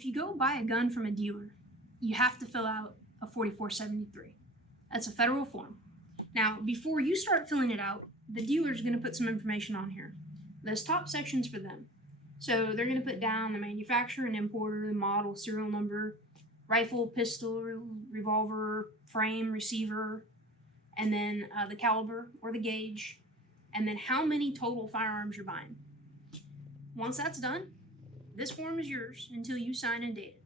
if you go buy a gun from a dealer, you have to fill out a 4473. That's a federal form. Now, before you start filling it out, the dealer's going to put some information on here. This top section's for them. So they're going to put down the manufacturer and importer, the model, serial number, rifle, pistol, revolver, frame, receiver, and then the caliber or the gauge, and then how many total firearms you're buying. Once that's done, this form is yours until you sign and date it.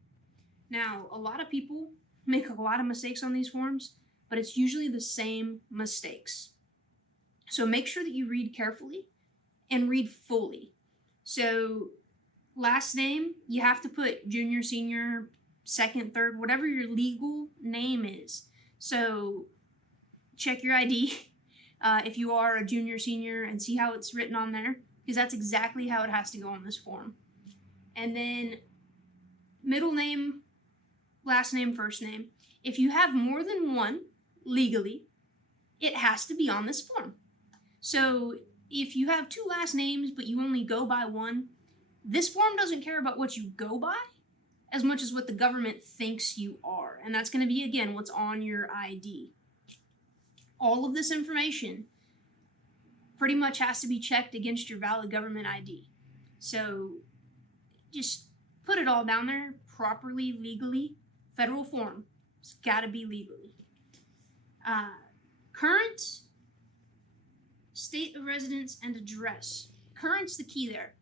Now, a lot of people make a lot of mistakes on these forms, but it's usually the same mistakes. So make sure that you read carefully and read fully. So last name, you have to put junior, senior, second, third, whatever your legal name is. So check your ID if you are a junior, senior, and see how it's written on there, because that's exactly how it has to go on this form. And then middle name, last name, first name. If you have more than one legally, it has to be on this form. So if you have two last names but you only go by one, this form doesn't care about what you go by as much as what the government thinks you are. And that's going to be, again, what's on your ID. All of this information pretty much has to be checked against your valid government ID. So just put it all down there properly, legally. Federal form. It's got to be legally. Current state of residence and address. Current's the key there.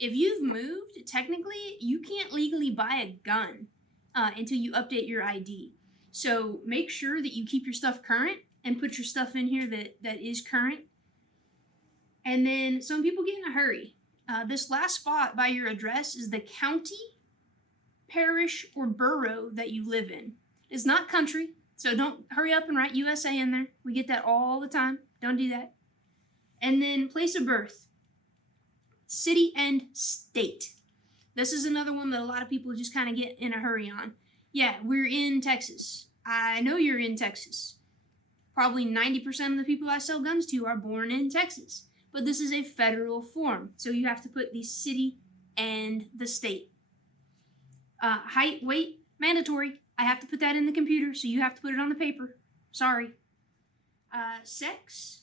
If you've moved, technically, you can't legally buy a gun until you update your ID. So make sure that you keep your stuff current and put your stuff in here that is current. And then some people get in a hurry. This last spot by your address is the county, parish, or borough that you live in. It's not country, so don't hurry up and write USA in there. We get that all the time. Don't do that. And then place of birth, city and state. This is another one that a lot of people just kind of get in a hurry on. Yeah, we're in Texas. I know you're in Texas. Probably 90% of the people I sell guns to are born in Texas. But this is a federal form, so you have to put the city and the state. Height, weight, mandatory. I have to put that in the computer, so you have to put it on the paper. Sorry. Sex.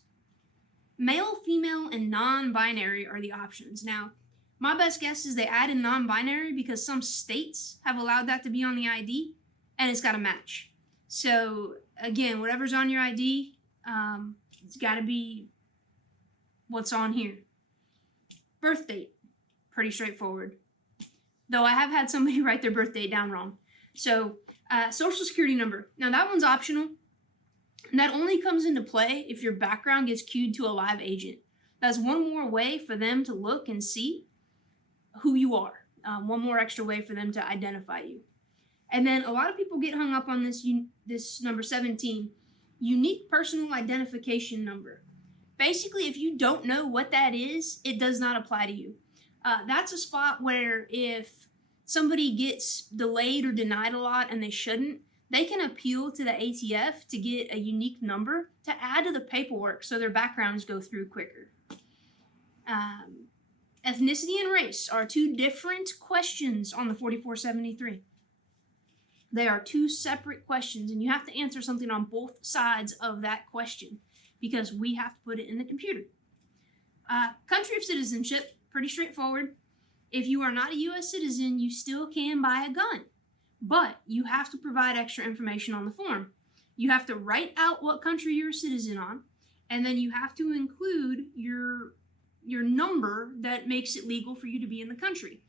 Male, female, and non-binary are the options. Now, my best guess is they add in non-binary because some states have allowed that to be on the ID, and it's got to match. So, again, whatever's on your ID, it's got to be what's on here. Birth date. Pretty straightforward. Though I have had somebody write their birth date down wrong. So, social security number. Now, that one's optional. And that only comes into play if your background gets queued to a live agent. That's one more way for them to look and see who you are. One more extra way for them to identify you. And then a lot of people get hung up on this number 17, unique personal identification number. Basically, if you don't know what that is, it does not apply to you. That's a spot where if somebody gets delayed or denied a lot and they shouldn't, they can appeal to the ATF to get a unique number to add to the paperwork so their backgrounds go through quicker. Ethnicity and race are two different questions on the 4473. They are two separate questions, and you have to answer something on both sides of that question because we have to put it in the computer. Country of citizenship, pretty straightforward. If you are not a U.S. citizen, you still can buy a gun, but you have to provide extra information on the form. You have to write out what country you're a citizen on, and then you have to include your number that makes it legal for you to be in the country.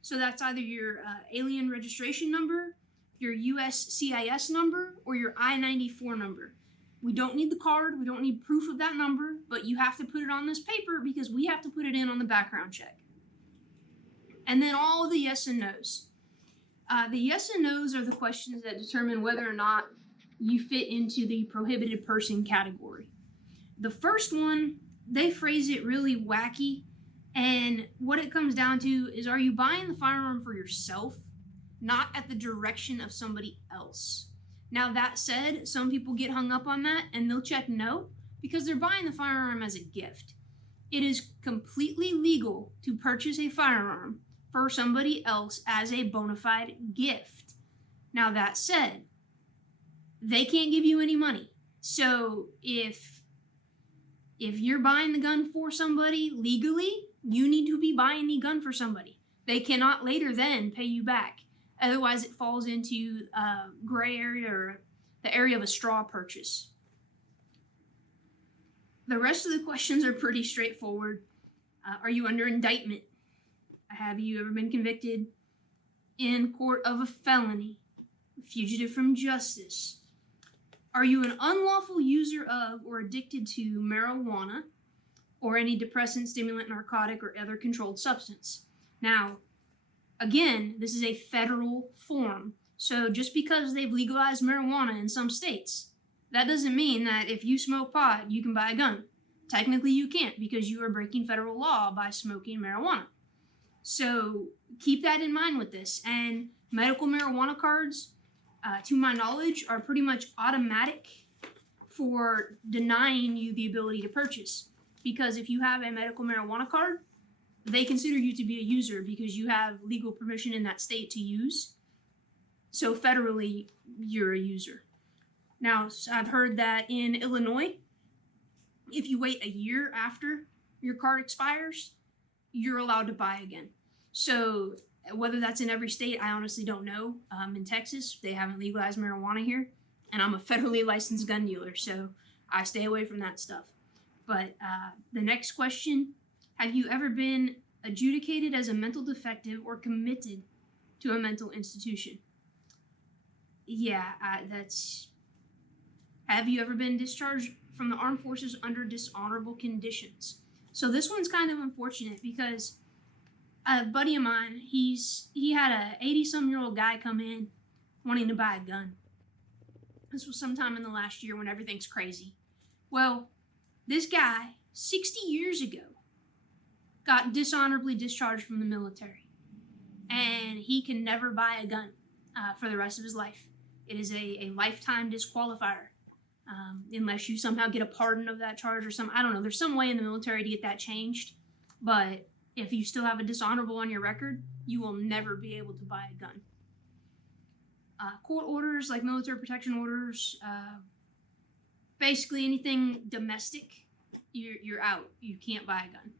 So that's either your alien registration number, your USCIS number, or your I-94 number. We don't need the card, we don't need proof of that number, but you have to put it on this paper because we have to put it in on the background check. And then all of the yes and no's. The yes and no's are the questions that determine whether or not you fit into the prohibited person category. The first one, they phrase it really wacky, and what it comes down to is, are you buying the firearm for yourself, not at the direction of somebody else? Now, that said, some people get hung up on that, and they'll check no, because they're buying the firearm as a gift. It is completely legal to purchase a firearm for somebody else as a bona fide gift. Now, that said, they can't give you any money. So if you're buying the gun for somebody legally, you need to be buying the gun for somebody. They cannot later then pay you back. Otherwise, it falls into gray area or the area of a straw purchase. The rest of the questions are pretty straightforward. Are you under indictment? Have you ever been convicted in court of a felony? Fugitive from justice? Are you an unlawful user of or addicted to marijuana or any depressant, stimulant, narcotic, or other controlled substance? Now, again, this is a federal form. So just because they've legalized marijuana in some states, that doesn't mean that if you smoke pot, you can buy a gun. Technically, you can't because you are breaking federal law by smoking marijuana. So keep that in mind with this. And medical marijuana cards, to my knowledge, are pretty much automatic for denying you the ability to purchase. Because if you have a medical marijuana card, they consider you to be a user because you have legal permission in that state to use. So federally, you're a user. Now, I've heard that in Illinois, if you wait a year after your card expires, you're allowed to buy again. So whether that's in every state, I honestly don't know. In Texas, they haven't legalized marijuana here, and I'm a federally licensed gun dealer, so I stay away from that stuff. But the next question, have you ever been adjudicated as a mental defective or committed to a mental institution? Yeah, that's... Have you ever been discharged from the armed forces under dishonorable conditions? So this one's kind of unfortunate because a buddy of mine, he had a 80-some-year-old guy come in wanting to buy a gun. This was sometime in the last year when everything's crazy. Well, this guy, 60 years ago, got dishonorably discharged from the military. And he can never buy a gun for the rest of his life. It is a lifetime disqualifier. Unless you somehow get a pardon of that charge or I don't know. There's some way in the military to get that changed. But if you still have a dishonorable on your record, you will never be able to buy a gun. Court orders, like military protection orders, basically anything domestic, you're out. You can't buy a gun.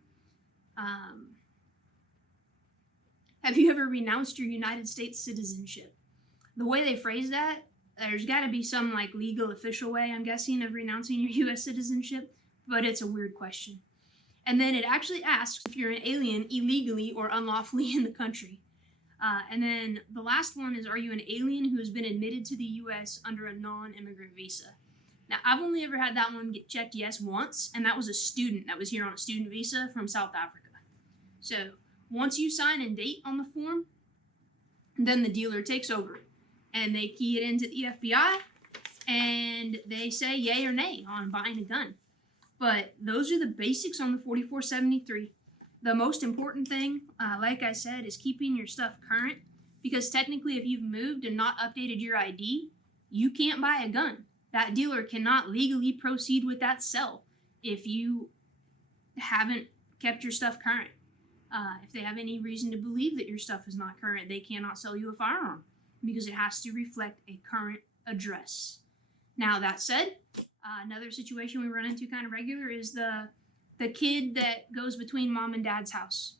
Have you ever renounced your United States citizenship? The way they phrase that, there's got to be some like legal official way, I'm guessing, of renouncing your U.S. citizenship, but it's a weird question. And then it actually asks if you're an alien illegally or unlawfully in the country. And then the last one is, are you an alien who has been admitted to the U.S. under a non-immigrant visa? Now, I've only ever had that one get checked yes once, and that was a student that was here on a student visa from South Africa. So once you sign and date on the form, then the dealer takes over, and they key it into the FBI, and they say yay or nay on buying a gun. But those are the basics on the 4473. The most important thing, like I said, is keeping your stuff current, because technically if you've moved and not updated your ID, you can't buy a gun. That dealer cannot legally proceed with that sell if you haven't kept your stuff current. If they have any reason to believe that your stuff is not current, they cannot sell you a firearm because it has to reflect a current address. Now, that said, another situation we run into kind of regular is the kid that goes between mom and dad's house.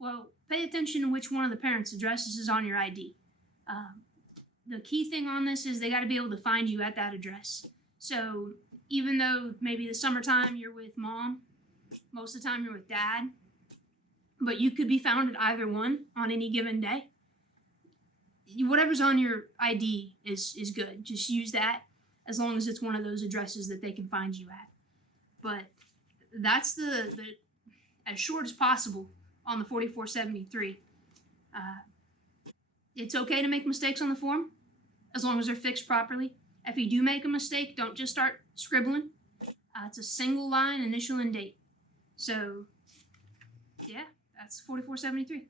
Well, pay attention to which one of the parents' addresses is on your ID. The key thing on this is they got to be able to find you at that address. So even though maybe the summertime you're with mom, most of the time you're with dad, but you could be found at either one on any given day. Whatever's on your ID is good. Just use that as long as it's one of those addresses that they can find you at. But that's the as short as possible on the 4473. It's okay to make mistakes on the form as long as they're fixed properly. If you do make a mistake, don't just start scribbling. It's a single line, initial and date. So, yeah, that's 4473.